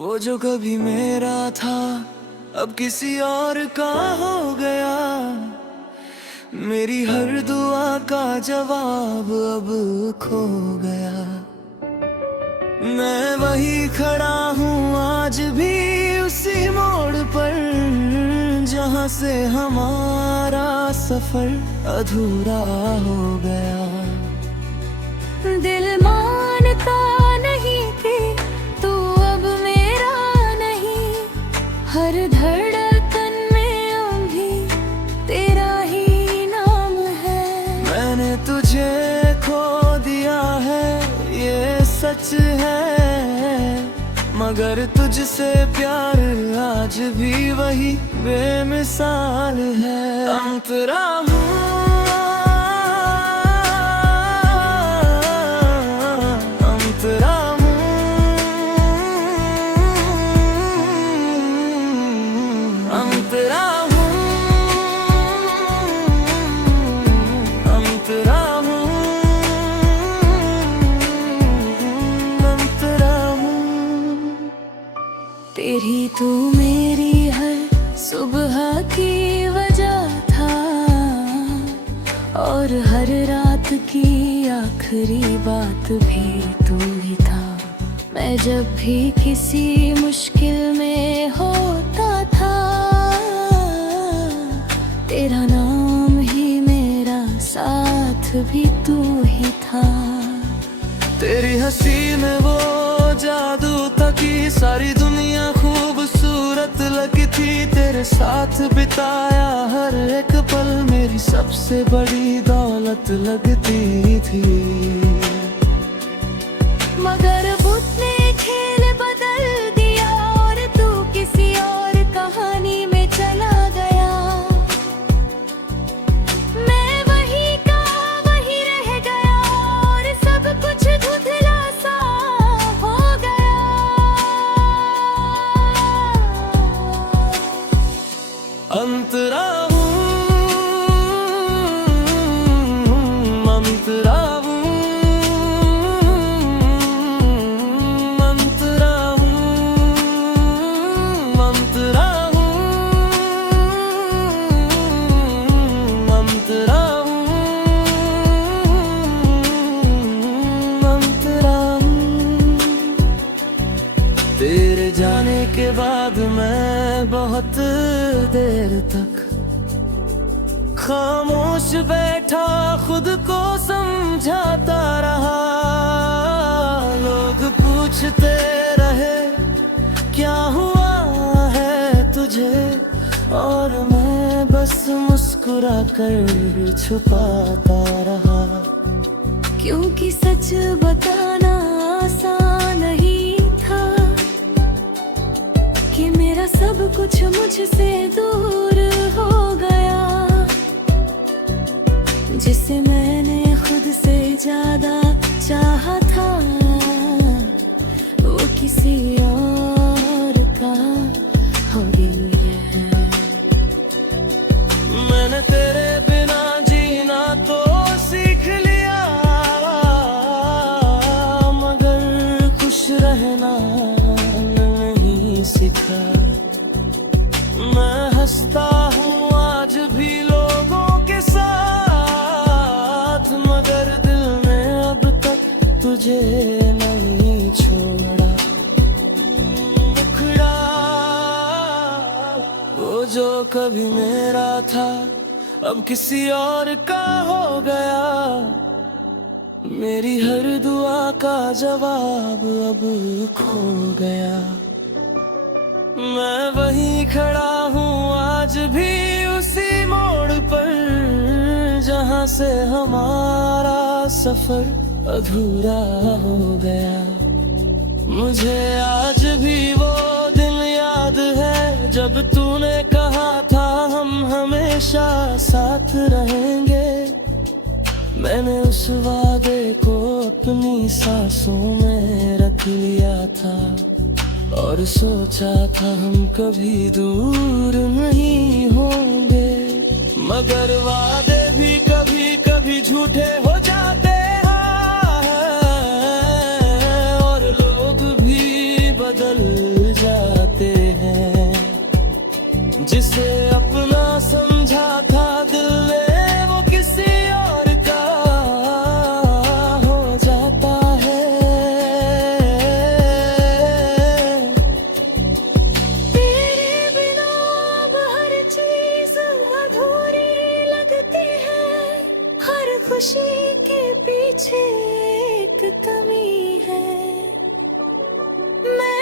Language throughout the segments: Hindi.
वो जो कभी मेरा था अब किसी और का हो गया। मेरी हर दुआ का जवाब अब खो गया। मैं वही खड़ा हूँ आज भी उसी मोड़ पर, जहाँ से हमारा सफर अधूरा हो गया। दिल मानता नहीं कि तू अब मेरा नहीं, हर धड़कन में अभी तेरा ही नाम है। मैंने तुझे खो दिया है ये सच है, मगर तुझसे प्यार आज भी वही बेमिसाल है। अंतरा हूँ, अंतरा हूँ, अंतरा हूँ, अंतरा हूँ, अंतरा हूँ। तेरी तू मेरी हर सुबह की वजह था, और हर रात की आखिरी बात भी तू ही था। मैं जब भी किसी मुश्किल में होता था, तेरा नाम ही मेरा साथ भी तू ही था। तेरी हंसी में वो जादू था कि सारी दुनिया खूबसूरत लगती थी। तेरे साथ बिताया हर एक पल मेरी सबसे बड़ी दौलत लगती थी। मगर बुत ने खेल बदल दिया और तू किसी और कहानी में चला गया। मैं वही का वही रह गया और सब कुछ धुंधला सा हो गया। अंतरा हूँ, अंतरा हूँ, अंतरा हूँ, अंतरा हूँ, अंतरा हूँ, अंतरा हूँ। तेरे जाने के बाद मैं बहुत देर तक खामोश बैठा खुद को समझाता रहा। लोग पूछते रहे क्या हुआ है तुझे, और मैं बस मुस्कुरा कर छुपाता रहा। क्योंकि सच बताना आसान नहीं था कि मेरा सब कुछ मुझसे दूर हो गया। जिसे मैंने खुद से ज्यादा चाहा था, वो किसी और का हो गया। मैंने तेरे बिना जीना तो सीख लिया, मगर खुश रहना नहीं सीखा। मैं हंसता हूँ आज भी लोगों के साथ, मगर दिल ने अब तक तुझे नहीं छोड़ा। मुखड़ा वो जो कभी मेरा था अब किसी और का हो गया। मेरी हर दुआ का जवाब अब खो गया। मैं वही खड़ा हूँ आज भी उसी मोड़ पर, जहाँ से हमारा सफर अधूरा हो गया। मुझे आज भी वो दिन याद है जब तूने कहा था हम हमेशा साथ रहेंगे। मैंने उस वादे को अपनी सांसों में रख लिया था, और सोचा था हम कभी दूर नहीं होंगे। मगर वादे भी कभी कभी झूठे हो जाते हैं, और लोग भी बदल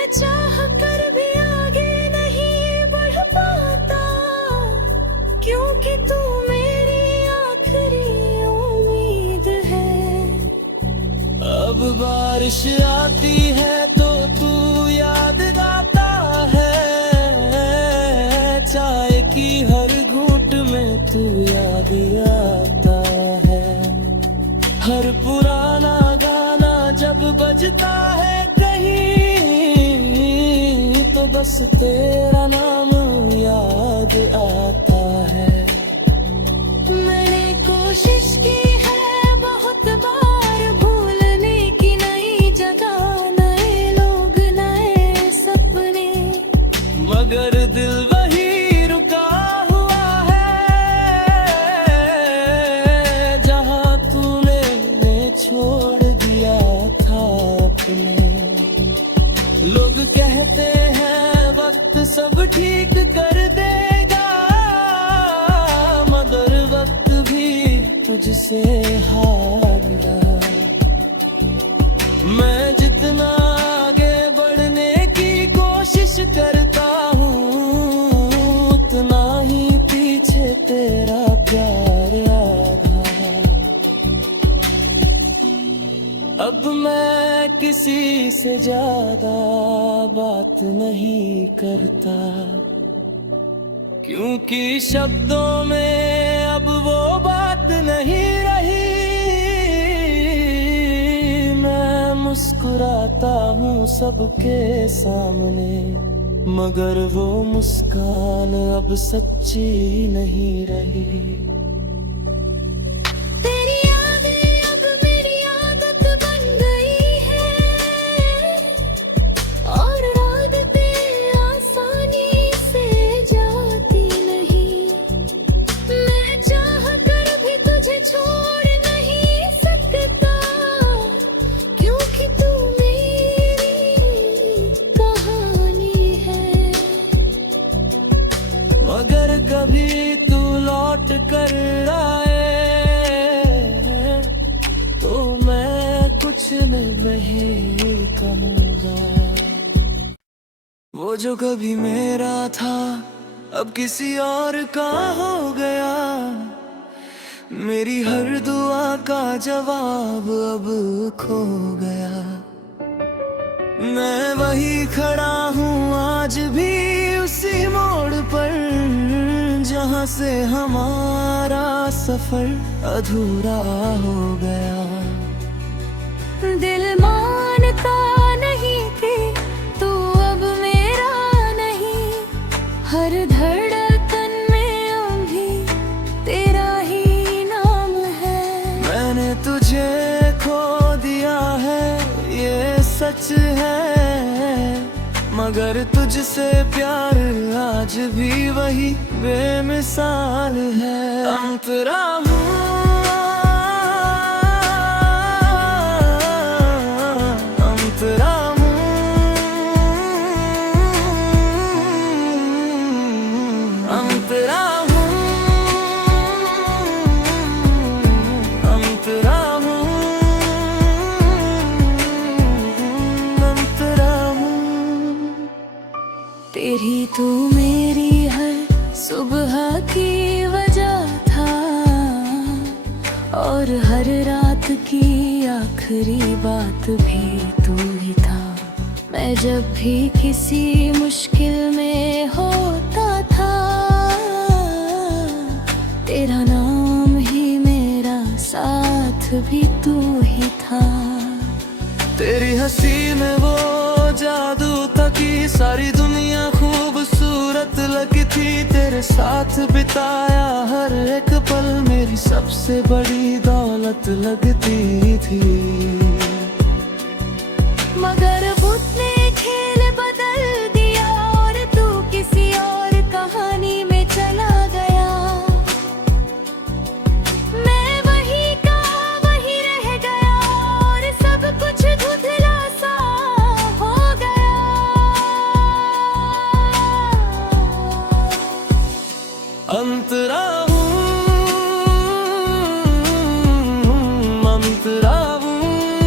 चाह कर भी आगे नहीं बढ़ पाता, क्योंकि तू मेरी आखिरी उम्मीद है। अब बारिश आती है तो तू याद आता है, चाय की हर घूंट में तू याद आता है। हर पुराना गाना जब बजता है कहीं, तो बस तेरा नाम याद आता है। मैंने कोशिश की है बहुत बार भूलने की, नई जगह, नए लोग, नए सपने, मगर दिल वही रुका हुआ है, जहाँ तूने छोड़ दिया था अपने। लोग कहते हैं वक्त सब ठीक कर देगा, मगर वक्त भी तुझसे हार गया। मैं जितना आगे बढ़ने की कोशिश करता हूँ, उतना ही पीछे तेरा प्यार आधा। अब मैं किसी से ज्यादा बात नहीं करता, क्योंकि शब्दों में अब वो बात नहीं रही। मैं मुस्कुराता हूँ सबके सामने, मगर वो मुस्कान अब सच्ची नहीं रही। तेरी यादें अब मेरी आदत बन गई है, और आदतें आसानी से जाती नहीं। मैं चाह कर भी तुझे छोड़ नहीं सकता, क्योंकि तू मेरी कहानी है। मगर कभी तू लौट कर आए, तो मैं कुछ नहीं कहूँगा। वो जो कभी मेरा था अब किसी और का हो गया, मेरी हर दुआ का जवाब अब खो गया। मैं वही खड़ा हूँ आज भी उसी मोड़ पर, जहाँ से हमारा सफर अधूरा हो गया। दिल मानता नहीं कि तू अब मेरा नहीं, हर धड़कन में अभी तेरा ही नाम है। मैंने तुझे खो दिया है ये सच है, मगर तुझसे प्यार आज भी वही बेमिसाल है। अंतरा हूँ, अंतरा हूँ, अंतरा हूँ, अंतरा हूँ, अंतरा हूँ। तेरी तू मेरी हर सुबह की वजह था, और हर रात की आखिरी बात भी तू ही था। मैं जब भी किसी मुश्किल में होता था, तेरा नाम ही मेरा साथ भी तू ही था। तेरी हंसी में वो जादू था कि सारी दुनिया खूबसूरत लगती थी। तेरे साथ बिताया हर एक पल मेरी सबसे बड़ी दौलत लगती थी। मगर बुत ने खेल बदल दिया, और तू किसी और कहानी में चला गया। मैं वही का वही रह गया, और सब कुछ धुंधला सा हो गया। अंतरा हूँ, अंतरा हूँ,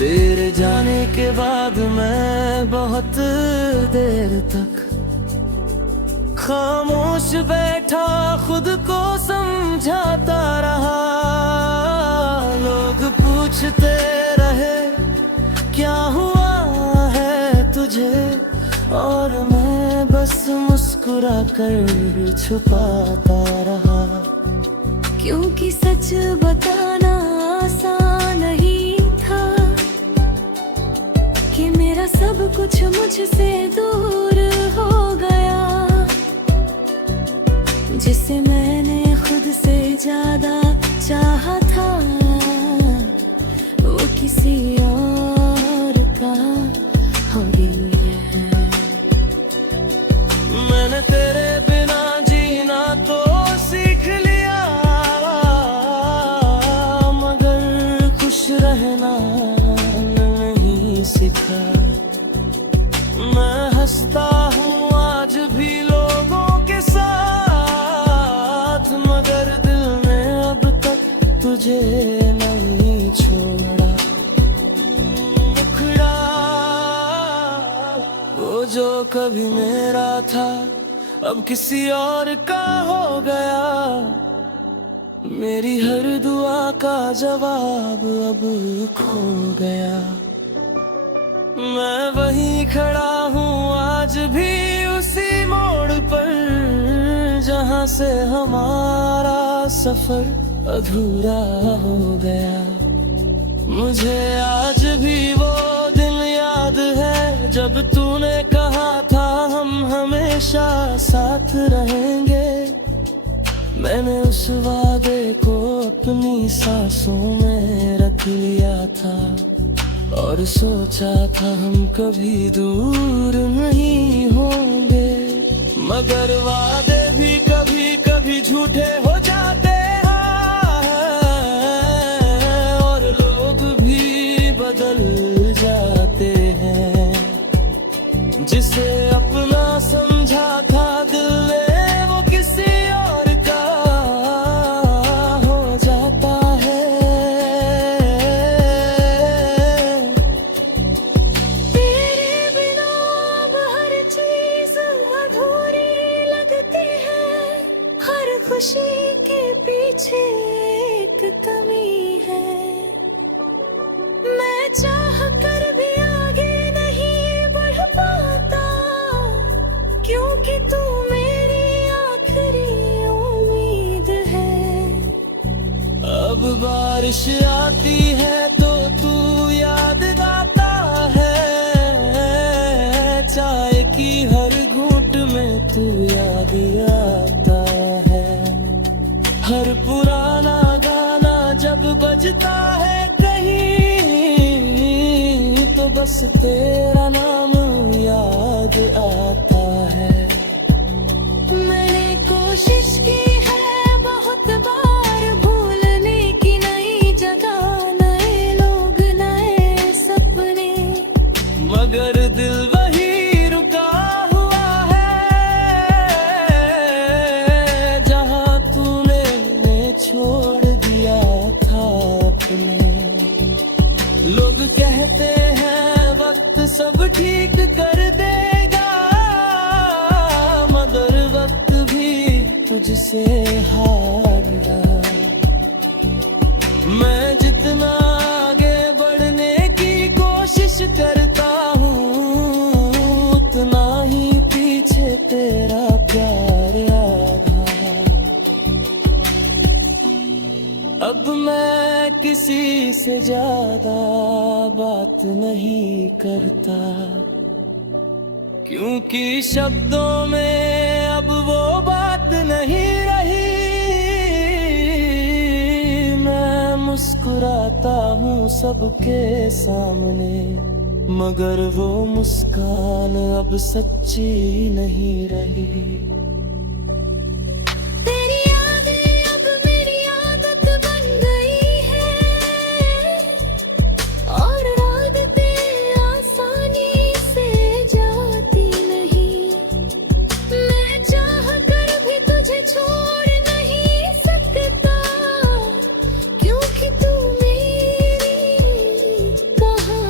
तेरे जाने के बाद मैं बहुत देर तक खामोश बैठा खुद को समझाता रहा। लोग पूछते रहे क्या हुआ है तुझे, और मैं बस मुस्कुरा कर छुपाता रहा। क्योंकि सच बताना आसान नहीं था कि मेरा सब कुछ मुझसे दूर हो गया। जिसे मैंने खुद से ज्यादा चाहा था वो किसी और का हो गई है। मैंने तेरे बिना जीना तो सीख लिया, मगर खुश रहना नहीं सीखा। मैं हंसता हूँ आज भी लोगों के साथ, मगर दिल ने अब तक तुझे नहीं छोड़ा। मुखड़ा वो जो कभी मेरा था अब किसी और का हो गया। मेरी हर दुआ का जवाब अब खो गया। मैं वहीं खड़ा हूँ आज भी उसी मोड़ पर, जहाँ से हमारा सफर अधूरा हो गया। मुझे आज भी वो दिन याद है जब तूने कहा था हम हमेशा साथ रहेंगे। मैंने उस वादे को अपनी सांसों में रख लिया था, और सोचा था हम कभी दूर नहीं होंगे। मगर वादे भी कभी कभी झूठे हो जाते हैं, और लोग भी बदल जाते हैं। जिसे अपना समझा था दिल ने वो किसी और का हो जाता है। तेरे बिना अब हर चीज अधूरी लगती है। हर खुशी के पीछे एक कमी है। मैं चाह कर भी आगे नहीं बढ़ पाता, क्योंकि तू मेरी आखिरी उम्मीद है। अब बारिश आती है तो तू याद आता है, चाय की हर घूंट में तू याद आता है। हर पुराना गाना जब बजता है कहीं, तो बस तेरा नाम याद आता है। मैंने कोशिश की है बहुत बार भूलने की, नई जगह नए लोग नए सपने, मगर दिल वही रुका हुआ है जहाँ तूने छोड़ दिया था अपने। लोग कहते हैं वक्त सब ठीक कर देगा, मगर वक्त भी तुझसे हार रहा। मैं जितना आगे बढ़ने की कोशिश करता हूँ, उतना ही पीछे तेरा प्यार आधा। अब मैं किसी से ज्यादा बात नहीं करता, क्योंकि शब्दों में अब वो बात नहीं रही। मैं मुस्कुराता हूँ सबके सामने, मगर वो मुस्कान अब सच्ची नहीं रही। तेरी यादें अब मेरी आदत बन गई है, और आदतें आसानी से जाती नहीं। मैं चाह कर भी तुझे छोड़ नहीं सकता, क्योंकि तू मेरी कहानी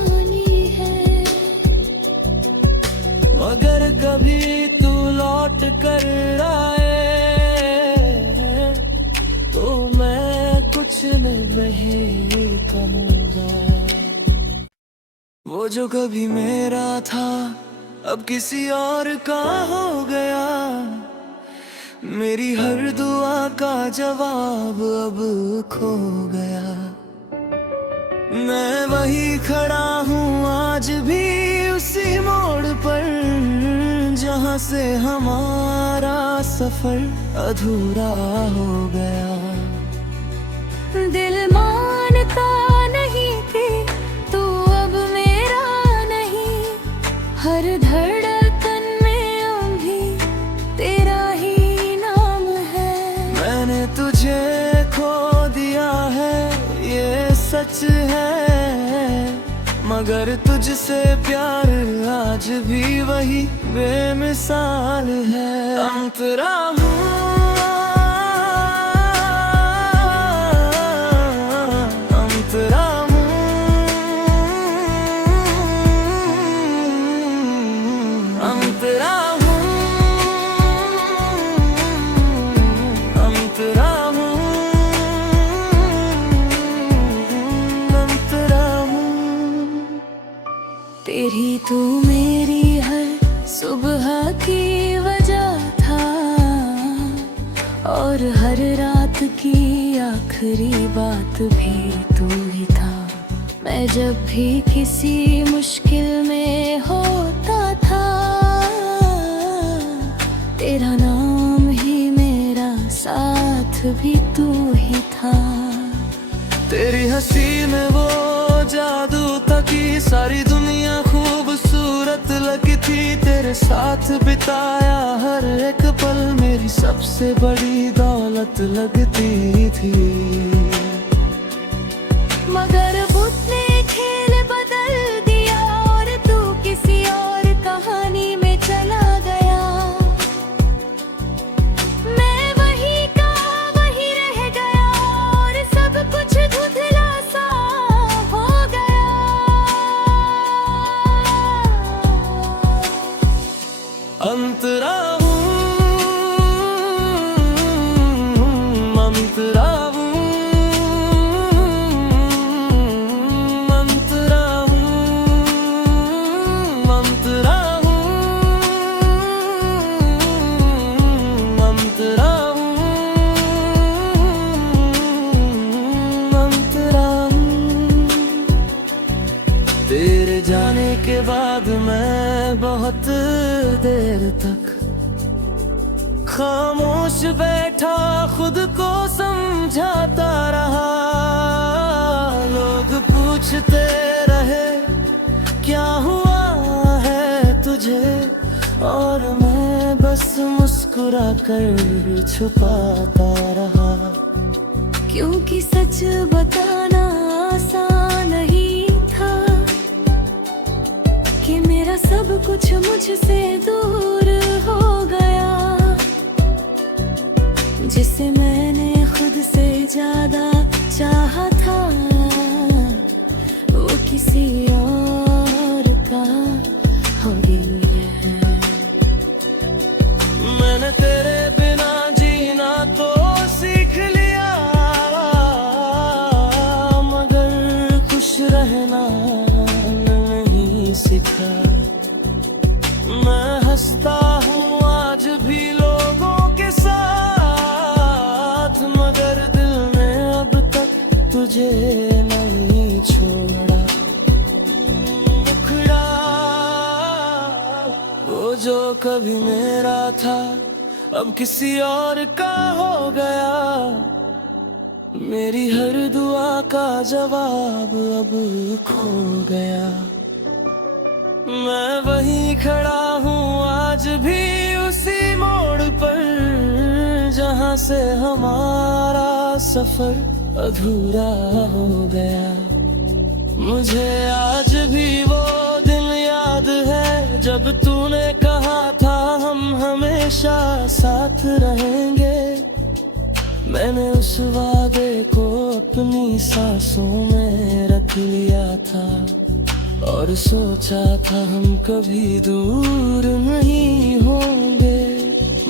लौट कर आए तो मैं कुछ नहीं कहूँगा। वो जो कभी मेरा था अब किसी और का हो गया, मेरी हर दुआ का जवाब अब खो गया। मैं वही खड़ा हूँ आज भी उसी मोड़ पर, जहाँ से हमारा सफर अधूरा हो गया। दिल मानता नहीं कि तू अब मेरा नहीं, हर धड़कन में अभी तेरा ही नाम है। मैंने तुझे खो दिया है ये सच है, मगर तुझसे प्यार आज भी वही बेमिसाल है। अंतरा हूँ, अंतरा हूँ, अंतरा हूँ, अंतरा हूँ, अंतरा हूँ। तेरी तू मेरी हर सुबह की वजह था, और हर रात की आखिरी बात भी तू ही था। मैं जब भी किसी मुश्किल में होता था, तेरा नाम ही मेरा साथ भी तू ही था। तेरी हंसी में वो जादू था कि सारी दुनिया खूबसूरत लगती थी। तेरे साथ बिताया हर एक पल मेरी सबसे बड़ी दौलत लगती थी। मगर बुत ने खेल बदल दिया और तू किसी और कहानी में चला गया। मैं वही का वही रह गया और सब कुछ धुंधला सा हो गया। अंतरा हूँ, अंतरा हूँ, अंतरा हूँ, अंतरा हूँ, अंतरा हूँ, अंतरा हूँ। तेरे जाने के बाद मैं बहुत देर तक खामोश बैठा खुद को समझाता रहा। लोग पूछते रहे क्या हुआ है तुझे, और मैं बस मुस्कुरा कर छुपाता रहा। क्योंकि सच बताना आसान नहीं था कि मेरा सब कुछ मुझसे दूर हो गया। जिसे मैंने खुद से ज्यादा चाहा था, वो किसी और का हो गया है। मैंने तेरे बिना जीना तो सीख लिया, मगर खुश रहना नहीं सीखा। मैं हंसता हूँ आज भी लोगों के साथ, मगर दिल ने अब तक तुझे नहीं छोड़ा। मुखड़ा वो जो कभी मेरा था अब किसी और का हो गया, मेरी हर दुआ का जवाब अब खो गया। मैं वहीं खड़ा हूँ आज भी उसी मोड़ पर, जहाँ से हमारा सफर अधूरा हो गया। मुझे आज भी वो दिन याद है जब तूने कहा था हम हमेशा साथ रहेंगे। मैंने उस वादे को अपनी सांसों में रख लिया था, और सोचा था हम कभी दूर नहीं होंगे।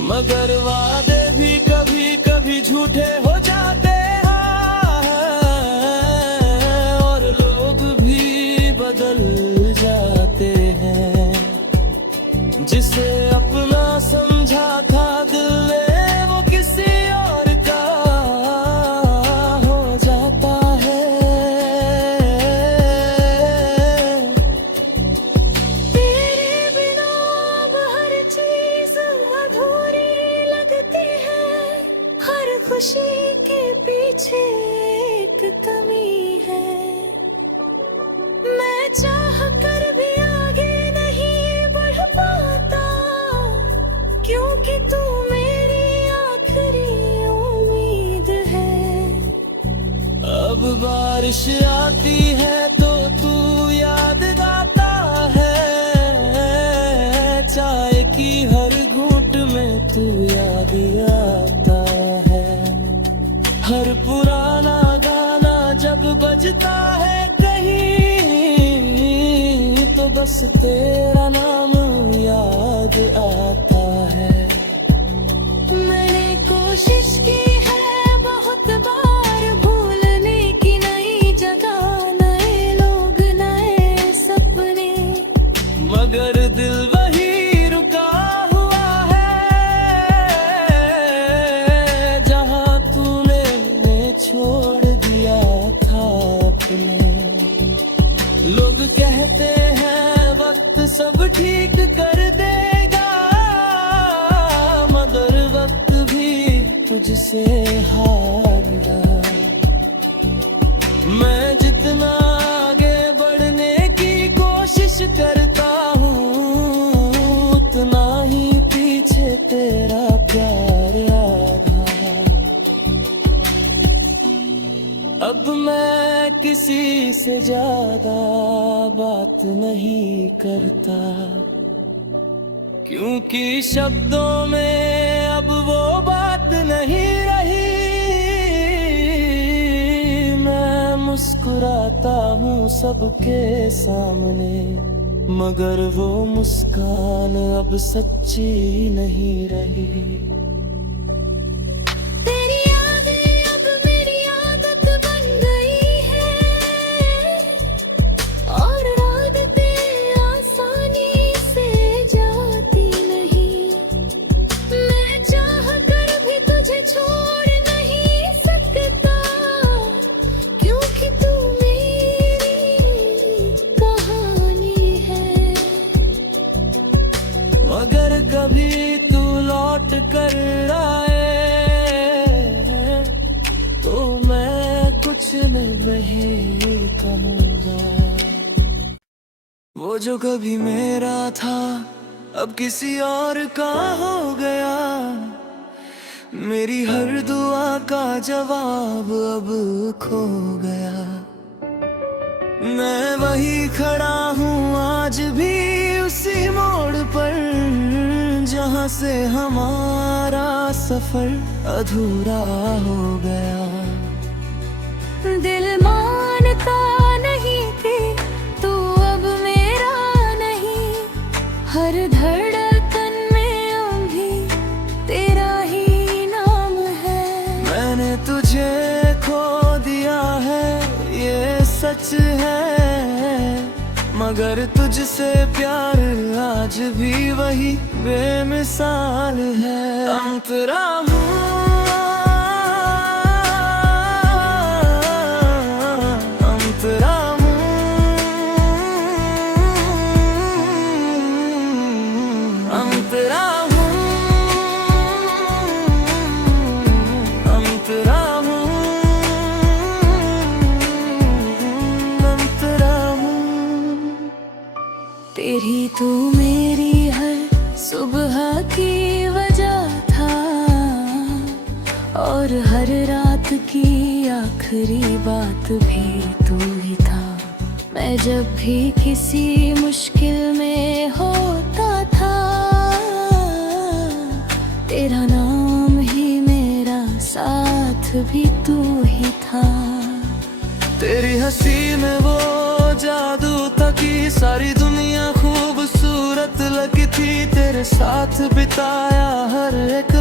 मगर वादे भी कभी कभी झूठे हो जाते हैं और लोग भी बदल जाते हैं। जिसे अपना समझा था दिल ने वो किसी और का हो जाता है। तेरे बिना अब हर चीज अधूरी लगती है, हर खुशी के पीछे एक कमी है। मैं चाह कर भी आगे नहीं बढ़ पाता, क्योंकि तू मेरी आखिरी उम्मीद है। अब बारिश आती है तो तू याद आता है, चाय की हर घूंट में तू याद आता है। हर पुराना गाना जब बजता है कहीं, तो बस तेरा नाम याद आता है। मैंने कोशिश की है बहुत बार भूलने की, नई जगह, नए लोग, नए सपने, मगर दिल वही रुका हुआ है जहां तूने छोड़ दिया था अपने। लोग कहते हैं वक्त सब ठीक कर देगा, मगर वक्त भी तुझसे हार रहा। मैं जितना आगे बढ़ने की कोशिश करता हूँ, उतना ही पीछे तेरा प्यार आधा। अब मैं किसी से ज्यादा बात नहीं करता, क्योंकि शब्दों में अब वो बात नहीं रही। मैं मुस्कुराता हूँ सबके सामने, मगर वो मुस्कान अब सच्ची नहीं रही। तेरी यादें अब मेरी आदत बन गई है, और आदतें आसानी से जाती नहीं। मैं चाह कर भी तुझे छोड़ नहीं सकता, क्योंकि तू मेरी कहानी है। मगर कभी तू लौट कर आए तो मैं कुछ नहीं कहूँगा। वो जो कभी मेरा था अब किसी और का हो गया, मेरी हर दुआ का जवाब अब खो गया। मैं वही खड़ा हूँ आज भी उसी मोड़ पर, जहाँ से हमारा सफर अधूरा हो गया। दिल मानता नहीं कि तू अब मेरा नहीं, हर धड़कन में अभी तेरा ही नाम है। मैंने तुझे खो दिया है ये सच है, मगर तुझसे प्यार आज भी वही बेमिसाल है। अंतरा हूँ, अंतरा हूँ, अंतरा हूँ, अंतरा हूँ, अंतरा हूँ। तेरी तू मेरी हर सुबह की वजह था, और हर रात की आखिरी बात भी तू ही था। मैं जब भी किसी मुश्किल में होता था, तेरा नाम ही मेरा साथ भी तू ही था। तेरी हंसी में वो जादू था कि सारी दुनिया खूबसूरत लगती थी। तेरे साथ बिताया हर एक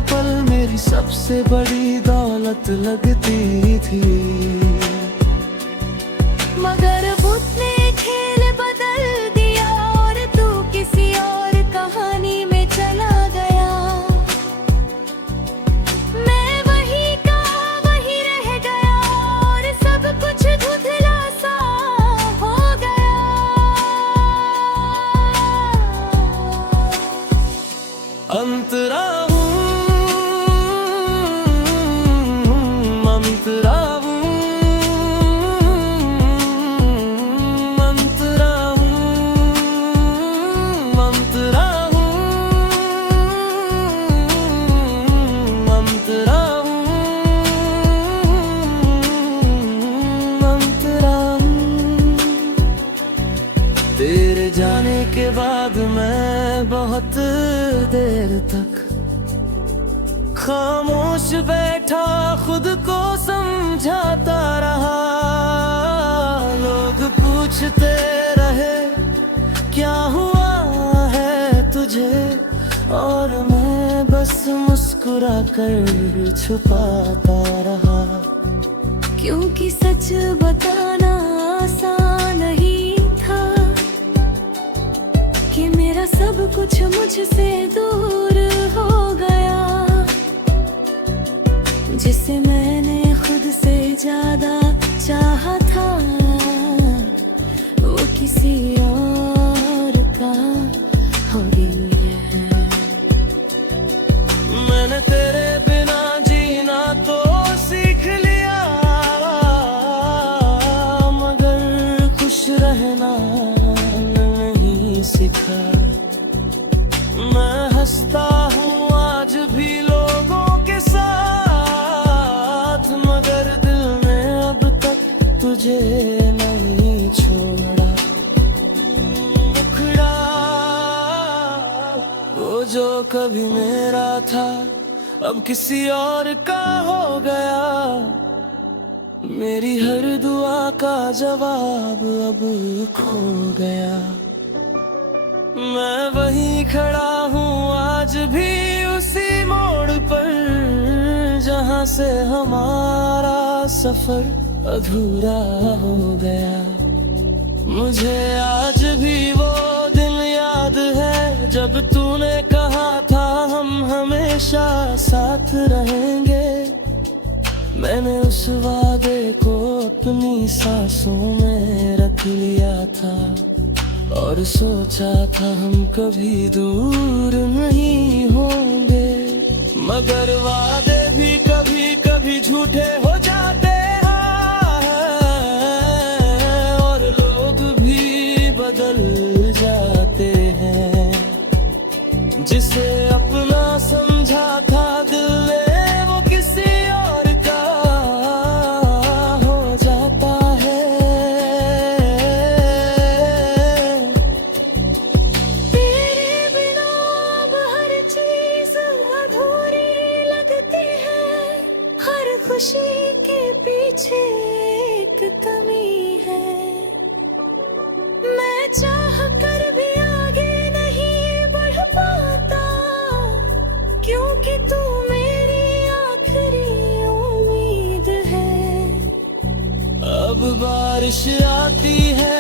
से बड़ी दौलत लगती थी। मगर बुत ने खेल बदल दिया और तू किसी और कहानी में चला गया। मैं वही का वही रह गया और सब कुछ धुंधला सा हो गया। अंतरा हूँ, अंतरा हूँ, अंतरा हूँ, अंतरा हूँ, अंतरा हूँ, अंतरा हूँ। तेरे जाने के बाद मैं बहुत देर तक खामोश बैठा खुद को समझाता रहा। लोग पूछते रहे क्या हुआ है तुझे, और मैं बस मुस्कुरा कर छुपाता रहा। क्योंकि सच बताना आसान नहीं था कि मेरा सब कुछ मुझसे दूर हो गया। जिसे मैंने खुद से ज्यादा चाहा था वो किसी और का हो गई है। मैंने तेरे बिना जीना तो सीख लिया, मगर खुश रहना नहीं सीखा। मैं हंसता हूँ आज भी लोगों के साथ, मगर दिल ने अब तक तुझे नहीं छोड़ा। मुखड़ा वो जो कभी मेरा था अब किसी और का हो गया। मेरी हर दुआ का जवाब अब खो गया। मैं वहीं खड़ा हूँ आज भी उसी मोड़ पर जहाँ से हमारा सफर अधूरा हो गया। मुझे आज भी वो दिन याद है जब तूने कहा था हम हमेशा साथ रहेंगे। मैंने उस वादे को अपनी सांसों में रख लिया था और सोचा था हम कभी दूर नहीं होंगे। मगर वादे भी कभी कभी झूठे हो जाते हैं और लोग भी बदल जाते हैं। जिसे अपना समझा था दिल ने वो किसी और का हो जाता है। तेरे बिना अब हर चीज अधूरी लगती है। हर खुशी के पीछे एक कमी है। मैं चाह कर भी आगे नहीं बढ़ पाता क्योंकि तू मेरी आखिरी उम्मीद है। अब बारिश आती है